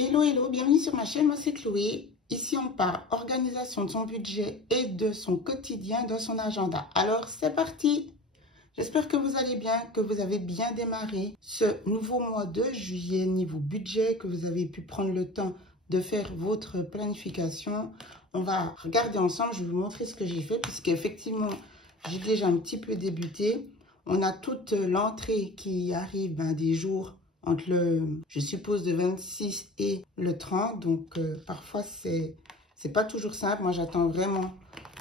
Hello, hello, bienvenue sur ma chaîne, moi c'est Chloé. Ici on parle organisation de son budget et de son quotidien dans son agenda. Alors c'est parti. J'espère que vous allez bien, que vous avez bien démarré ce nouveau mois de juillet niveau budget, que vous avez pu prendre le temps de faire votre planification. On va regarder ensemble, je vais vous montrer ce que j'ai fait puisqu'effectivement j'ai déjà un petit peu débuté. On a toute l'entrée qui arrive des jours entre je suppose, le 26 et le 30. Donc, parfois, c'est pas toujours simple. Moi, j'attends vraiment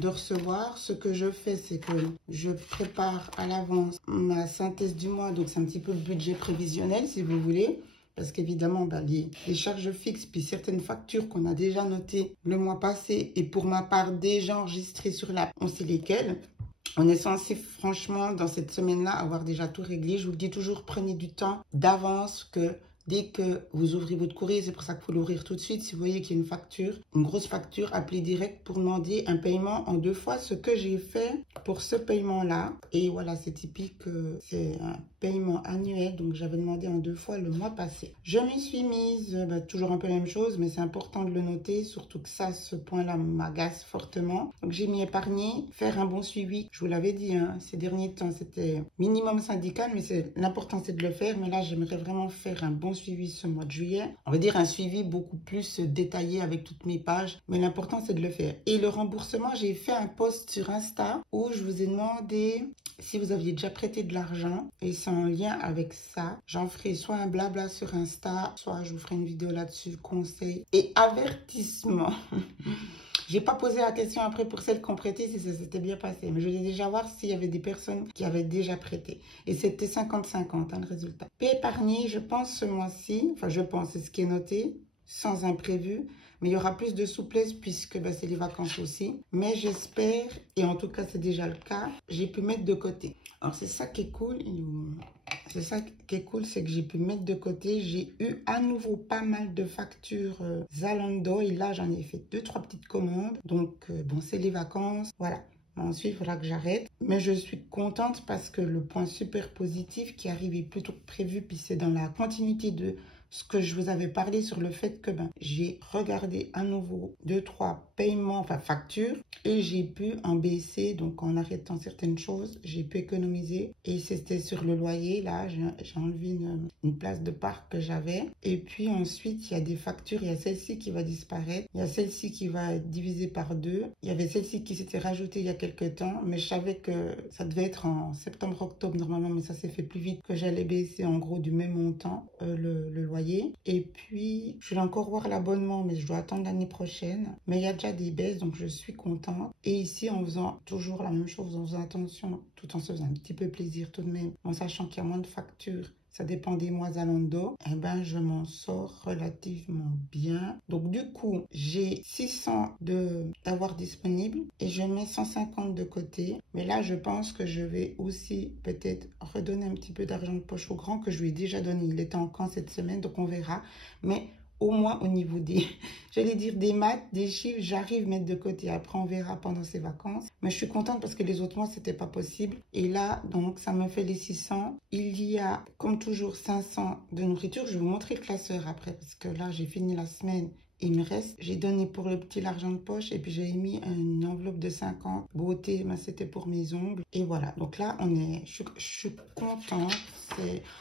de recevoir. Ce que je fais, c'est que je prépare à l'avance ma synthèse du mois. Donc, c'est un petit peu le budget prévisionnel, si vous voulez. Parce qu'évidemment, les charges fixes, puis certaines factures qu'on a déjà notées le mois passé, et pour ma part, déjà enregistrées sur l'app, on sait lesquelles. On est censé, franchement, dans cette semaine-là, avoir déjà tout réglé. Je vous le dis toujours, prenez du temps d'avance que dès que vous ouvrez votre courrier, c'est pour ça qu'il faut l'ouvrir tout de suite. Si vous voyez qu'il y a une facture, une grosse facture, appelez direct pour demander un paiement en 2 fois. Ce que j'ai fait pour ce paiement-là. Et voilà, c'est typique, c'est un paiement annuel. Donc, j'avais demandé en 2 fois le mois passé. Je m'y suis mise, toujours un peu la même chose, mais c'est important de le noter. Surtout que ça, ce point-là m'agace fortement. Donc, j'ai mis épargner, faire un bon suivi. Je vous l'avais dit, ces derniers temps, c'était minimum syndical, mais l'important, c'est de le faire. Mais là, j'aimerais vraiment faire un bon suivi ce mois de juillet. On va dire un suivi beaucoup plus détaillé avec toutes mes pages, mais l'important c'est de le faire. Et le remboursement, j'ai fait un post sur Insta où je vous ai demandé si vous aviez déjà prêté de l'argent, et c'est en lien avec ça. J'en ferai soit un blabla sur Insta, soit je vous ferai une vidéo là-dessus, conseils et avertissements. J'ai pas posé la question après pour celles qui ont prêté si ça s'était bien passé. Mais je voulais déjà voir s'il y avait des personnes qui avaient déjà prêté. Et c'était 50-50 le résultat. Épargner, je pense ce mois-ci, enfin je pense, c'est ce qui est noté, sans imprévu. Mais il y aura plus de souplesse puisque c'est les vacances aussi. Mais j'espère, et en tout cas c'est déjà le cas, j'ai pu mettre de côté. Alors c'est ça qui est cool. C'est ça qui est cool, c'est que j'ai pu mettre de côté. J'ai eu à nouveau pas mal de factures Zalando. Et là, j'en ai fait 2-3 petites commandes. Donc, bon, c'est les vacances. Voilà. Ensuite, il faudra que j'arrête. Mais je suis contente parce que le point super positif qui arrive est plutôt que prévu. Puis c'est dans la continuité de ce que je vous avais parlé sur le fait que j'ai regardé à nouveau 2-3 paiements, enfin factures, et j'ai pu en baisser, donc en arrêtant certaines choses, j'ai pu économiser. Et c'était sur le loyer, là, j'ai enlevé une place de parc que j'avais. Et puis ensuite, il y a des factures, il y a celle-ci qui va disparaître, il y a celle-ci qui va être divisée par 2, il y avait celle-ci qui s'était rajoutée il y a quelques temps, mais je savais que ça devait être en septembre-octobre normalement, mais ça s'est fait plus vite, que j'allais baisser en gros du même montant, le loyer. Et puis, je vais encore voir l'abonnement, mais je dois attendre l'année prochaine. Mais il y a déjà des baisses, donc je suis contente. Et ici, en faisant toujours la même chose, en faisant attention, tout en se faisant un petit peu plaisir tout de même, en sachant qu'il y a moins de factures, ça dépend des mois Zalando, je m'en sors relativement bien. Donc du coup, j'ai 600 d'avoir disponible et je mets 150 de côté. Mais là, je pense que je vais aussi peut-être redonner un petit peu d'argent de poche au grand que je lui ai déjà donné. Il était en camp cette semaine, donc on verra. Mais au moins au niveau des, j'allais dire des maths, des chiffres, j'arrive à mettre de côté. Après, on verra pendant ces vacances. Mais je suis contente parce que les autres mois, c'était pas possible. Et là, donc, ça me fait les 600. Il y a, comme toujours, 500 de nourriture. Je vais vous montrer le classeur après parce que là, j'ai fini la semaine. Il me reste, j'ai donné pour le petit l'argent de poche et puis j'ai mis une enveloppe de 50. Beauté, c'était pour mes ongles. Et voilà, donc là, je suis contente.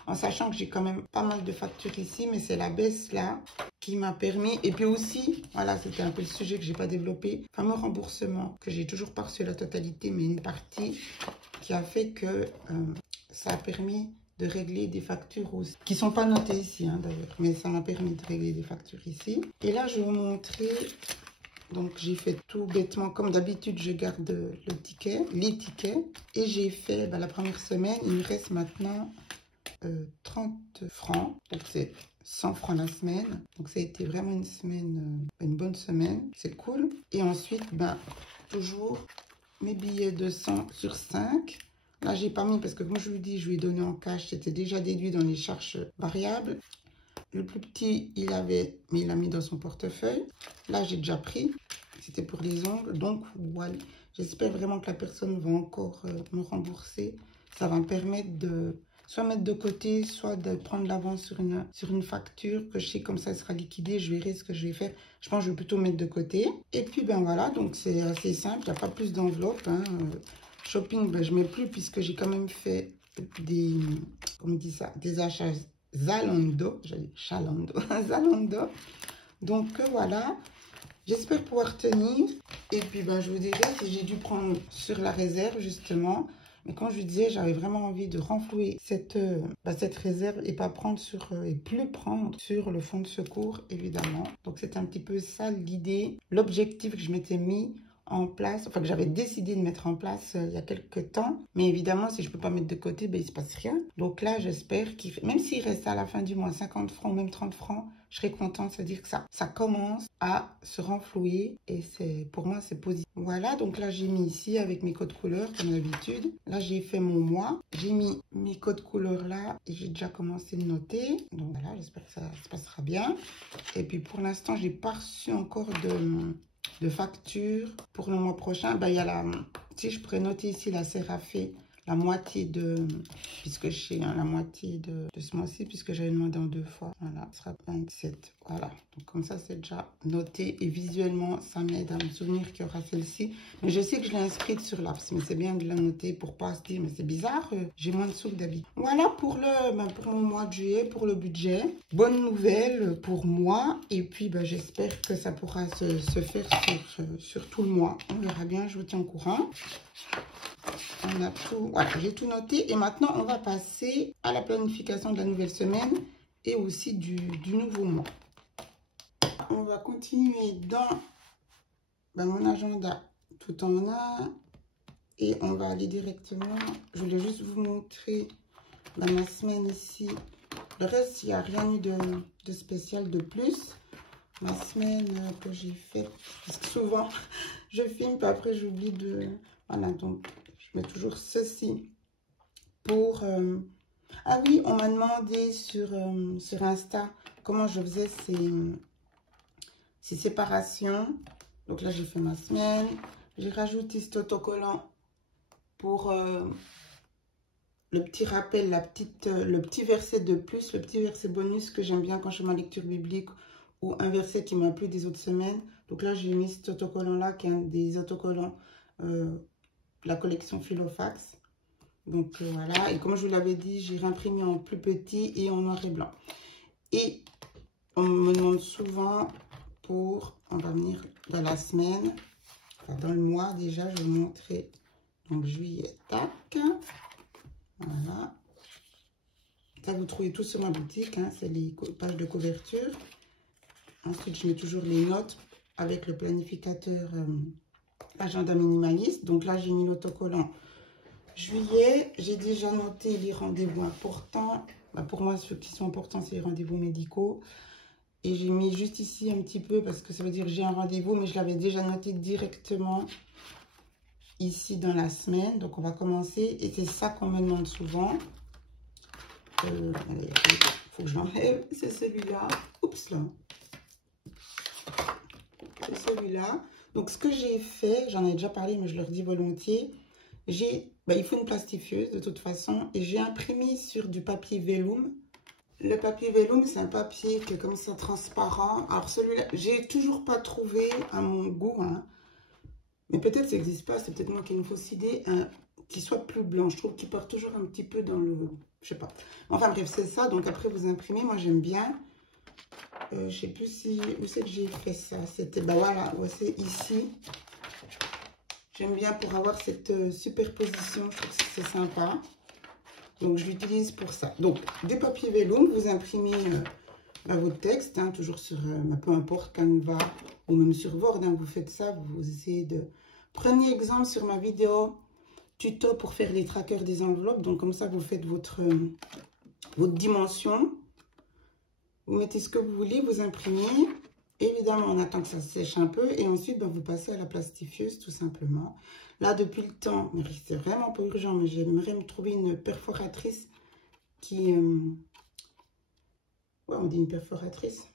En sachant que j'ai quand même pas mal de factures ici, mais c'est la baisse là qui m'a permis. Et puis aussi, voilà, c'était un peu le sujet que j'ai pas développé. Fameux remboursement que j'ai toujours pas reçu la totalité, mais une partie qui a fait que ça a permis de régler des factures aussi, qui ne sont pas notées ici d'ailleurs, mais ça m'a permis de régler des factures ici. Et là, je vais vous montrer, donc j'ai fait tout bêtement, comme d'habitude, je garde les tickets, et j'ai fait la première semaine, il me reste maintenant 30 francs, donc c'est 100 francs la semaine, donc ça a été vraiment une semaine, une bonne semaine, c'est cool. Et ensuite, toujours mes billets de 100 sur 5. Là, j'ai pas mis parce que, comme je vous dis, je lui ai donné en cash. C'était déjà déduit dans les charges variables. Le plus petit, il l'a mis dans son portefeuille. Là, j'ai déjà pris. C'était pour les ongles. Donc, voilà. J'espère vraiment que la personne va encore me rembourser. Ça va me permettre soit mettre de côté, soit de prendre l'avance sur une facture que je sais comme ça elle sera liquidée. Je verrai ce que je vais faire. Je pense que je vais plutôt mettre de côté. Et puis ben voilà, donc c'est assez simple. Il n'y a pas plus d'enveloppe. Hein. Shopping, ben, je ne mets plus puisque j'ai quand même fait des, comment on dit ça, des achats Zalando. J'allais Chalando, Zalando. Donc voilà. J'espère pouvoir tenir. Et puis, ben, je vous dirai si j'ai dû prendre sur la réserve, justement. Mais quand je vous disais, j'avais vraiment envie de renflouer cette réserve et pas prendre sur, et plus prendre sur le fonds de secours, évidemment. Donc, c'est un petit peu ça l'idée, l'objectif que je m'étais mis en place, enfin que j'avais décidé de mettre en place il y a quelques temps. Mais évidemment, si je ne peux pas mettre de côté, ben, il ne se passe rien. Donc là, j'espère même s'il reste à la fin du mois 50 francs ou même 30 francs, je serai contente. C'est-à-dire que ça commence à se renflouer et pour moi, c'est positif. Voilà, donc là, j'ai mis ici avec mes codes couleurs, comme d'habitude. Là, j'ai fait mon mois. J'ai mis mes codes couleurs là et j'ai déjà commencé de noter. Donc voilà, j'espère que ça se passera bien. Et puis pour l'instant, j'ai pas reçu encore de facture pour le mois prochain. Ben, il y a si je pourrais noter ici la Sérafé, la moitié puisque je sais la moitié de ce mois-ci, puisque j'avais demandé en 2 fois. Voilà, ce sera 27. Voilà, donc comme ça c'est déjà noté et visuellement ça m'aide à me souvenir qu'il y aura celle-ci. Mais je sais que je l'ai inscrite sur l'APS, mais c'est bien de la noter pour pas se dire mais c'est bizarre, j'ai moins de sous que d'habitude. Voilà pour mon mois de juillet, pour le budget. Bonne nouvelle pour moi et puis j'espère que ça pourra se faire sur tout le mois. On verra bien, je vous tiens au courant. On a tout, voilà, j'ai tout noté et maintenant on va passer à la planification de la nouvelle semaine et aussi du nouveau mois. On va continuer dans mon agenda tout en un et on va aller directement. Je voulais juste vous montrer ma semaine ici. Le reste, il n'y a rien eu de spécial de plus. Ma semaine que j'ai faite, parce que souvent je filme puis après j'oublie de... Voilà, donc je mets toujours ceci pour... Ah oui, on m'a demandé sur Insta comment je faisais ces séparations. Donc là, j'ai fait ma semaine. J'ai rajouté cet autocollant pour le petit rappel, le petit verset de plus, le petit verset bonus que j'aime bien quand je fais ma lecture biblique ou un verset qui m'a plu des autres semaines. Donc là, j'ai mis cet autocollant-là qui est un des autocollants la collection Filofax. Donc voilà, et comme je vous l'avais dit, j'ai réimprimé en plus petit et en noir et blanc. Et on me demande souvent on va venir dans la semaine, enfin, dans le mois déjà, je vais vous montrer. Donc juillet, tac, voilà. Ça, vous trouvez tout sur ma boutique, hein, c'est les pages de couverture. Ensuite, je mets toujours les notes avec le planificateur agenda minimaliste. Donc là, j'ai mis l'autocollant juillet. J'ai déjà noté les rendez-vous importants. Pour moi, ceux qui sont importants, c'est les rendez-vous médicaux. Et j'ai mis juste ici un petit peu parce que ça veut dire que j'ai un rendez-vous, mais je l'avais déjà noté directement ici dans la semaine. Donc, on va commencer. Et c'est ça qu'on me demande souvent. Il faut que je l'enlève. C'est celui-là. Oups là. C'est celui-là. Donc, ce que j'ai fait, j'en ai déjà parlé, mais je le redis volontiers. Il faut une plastifieuse de toute façon. Et j'ai imprimé sur du papier vellum. Le papier vellum, c'est un papier qui est comme ça transparent. Alors, celui-là, j'ai toujours pas trouvé à mon goût. Hein. Mais peut-être ça n'existe pas. C'est peut-être moi qui ai une fausse idée. Qui soit plus blanc. Je trouve qu'il part toujours un petit peu dans le... Je sais pas. Enfin bref, c'est ça. Donc après, vous imprimez. Moi, j'aime bien. Je sais plus où c'est que j'ai fait ça. C'était, voilà, c'est ici. J'aime bien pour avoir cette superposition. Je trouve que c'est sympa. Donc, je l'utilise pour ça. Donc, du papier vellum, vous imprimez votre texte, hein, toujours sur, peu importe, Canva ou même sur Word. Hein, vous faites ça, vous essayez de... Prenez exemple sur ma vidéo tuto pour faire les trackers des enveloppes. Donc, comme ça, vous faites votre dimension. Vous mettez ce que vous voulez, vous imprimez. Évidemment, on attend que ça sèche un peu. Et ensuite, vous passez à la plastifieuse, tout simplement. Là, depuis le temps, mais c'est vraiment pas urgent, mais j'aimerais me trouver une perforatrice qui... ouais, on dit une perforatrice.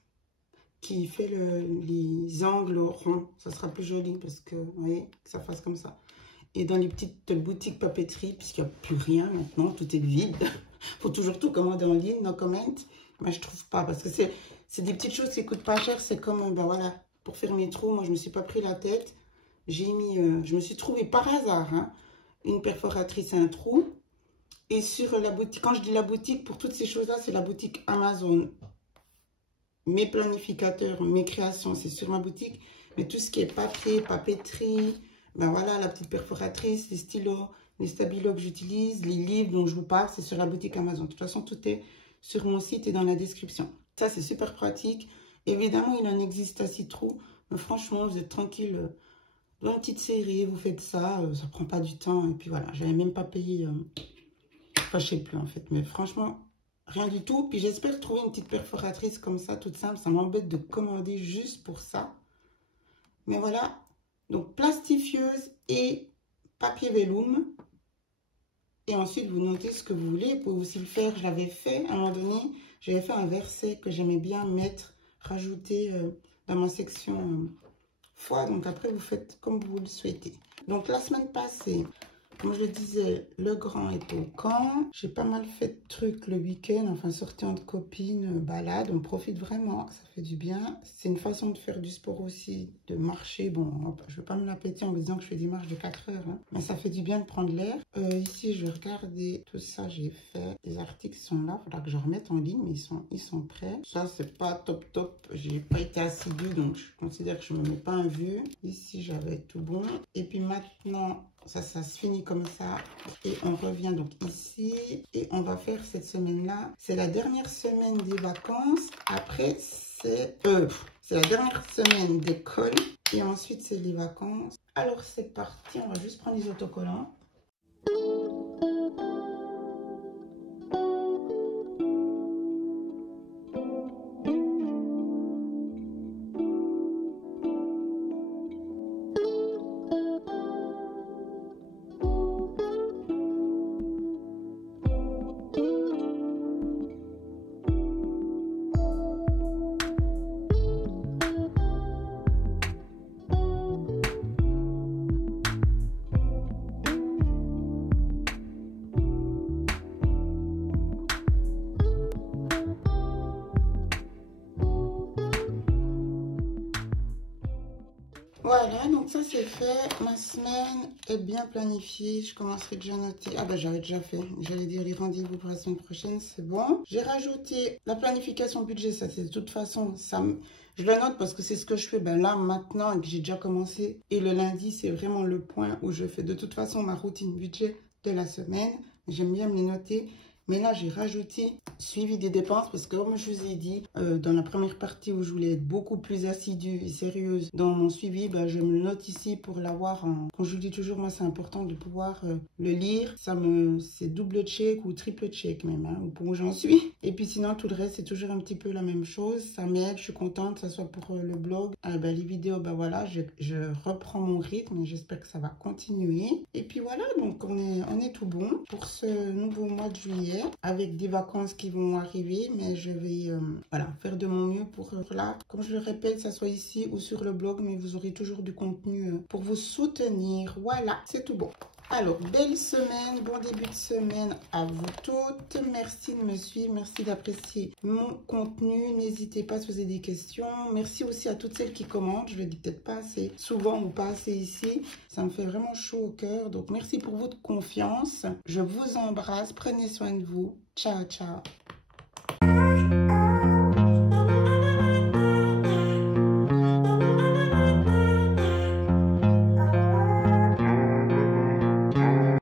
Qui fait les angles ronds. Ça sera plus joli parce que, vous voyez, que ça fasse comme ça. Et dans les petites boutiques papeterie, puisqu'il n'y a plus rien maintenant, tout est vide. Faut toujours tout commander en ligne, no comment. Mais je trouve pas, parce que c'est des petites choses qui coûtent pas cher. C'est comme, ben voilà, pour faire mes trous, moi je me suis pas pris la tête. J'ai mis, je me suis trouvé par hasard, hein, une perforatrice à un trou. Et sur la boutique, quand je dis la boutique, pour toutes ces choses-là, c'est la boutique Amazon. Mes planificateurs, mes créations, c'est sur ma boutique. Mais tout ce qui est papier, papeterie, ben voilà, la petite perforatrice, les stylos, les stabilos que j'utilise, les livres dont je vous parle, c'est sur la boutique Amazon. De toute façon, tout est sur mon site et dans la description. Ça, c'est super pratique. Évidemment, il en existe à 6 trous. Mais franchement, vous êtes tranquille. Dans une petite série, vous faites ça. Ça prend pas du temps. Et puis voilà, j'avais même pas payé... Enfin, je sais plus en fait. Mais franchement, rien du tout. Puis j'espère trouver une petite perforatrice comme ça, toute simple. Ça m'embête de commander juste pour ça. Mais voilà. Donc, plastifieuse et papier vellum. Et ensuite, vous notez ce que vous voulez. Vous pouvez aussi le faire. Je l'avais fait à un moment donné. J'avais fait un verset que j'aimais bien mettre, rajouter dans ma section foi. Donc, après, vous faites comme vous le souhaitez. Donc, la semaine passée, comme je le disais, le grand est au camp. J'ai pas mal fait de trucs le week-end. Enfin, sortie entre copines, balade. On profite vraiment. Ça fait du bien. C'est une façon de faire du sport aussi, de marcher. Bon, je vais pas me la péter en vous disant que je fais des marches de 4 heures. Hein. Mais ça fait du bien de prendre l'air. Ici, je vais regarder tout ça. J'ai fait. Les articles sont là. Il faudra que je remette en ligne, mais ils sont prêts. Ça, c'est pas top top. J'ai pas été assidue, donc je considère que je me mets pas en vue. Ici, j'avais tout bon. Et puis maintenant... Ça se finit comme ça. Et on revient donc ici. Et on va faire cette semaine-là. C'est la dernière semaine des vacances. Après, c'est la dernière semaine d'école. Et ensuite, c'est les vacances. Alors, c'est parti. On va juste prendre les autocollants. Voilà, donc ça c'est fait. Ma semaine est bien planifiée. Je commencerai déjà à noter. Ah bah j'avais déjà fait. J'allais dire les rendez-vous pour la semaine prochaine, c'est bon. J'ai rajouté la planification budget. Ça c'est de toute façon, je le note parce que c'est ce que je fais là maintenant et que j'ai déjà commencé. Et le lundi, c'est vraiment le point où je fais de toute façon ma routine budget de la semaine. J'aime bien me les noter. Mais là, j'ai rajouté suivi des dépenses parce que comme je vous ai dit, dans la première partie où je voulais être beaucoup plus assidue et sérieuse dans mon suivi, je me le note ici pour l'avoir en... Comme je vous dis toujours, moi, c'est important de pouvoir le lire. C'est double check ou triple check même, hein, au point où j'en suis. Et puis sinon, tout le reste, c'est toujours un petit peu la même chose. Ça m'aide, je suis contente, que ce soit pour le blog. Les vidéos, voilà, je reprends mon rythme et j'espère que ça va continuer. Et puis voilà, donc on est tout bon pour ce nouveau mois de juillet. Avec des vacances qui vont arriver, mais je vais faire de mon mieux pour là, comme je le répète, ça soit ici ou sur le blog, mais vous aurez toujours du contenu pour vous soutenir. Voilà, c'est tout bon. Alors, belle semaine, bon début de semaine à vous toutes. Merci de me suivre, merci d'apprécier mon contenu. N'hésitez pas à se poser des questions. Merci aussi à toutes celles qui commentent. Je le dis peut-être pas assez souvent ou pas assez ici. Ça me fait vraiment chaud au cœur. Donc, merci pour votre confiance. Je vous embrasse. Prenez soin de vous. Ciao, ciao.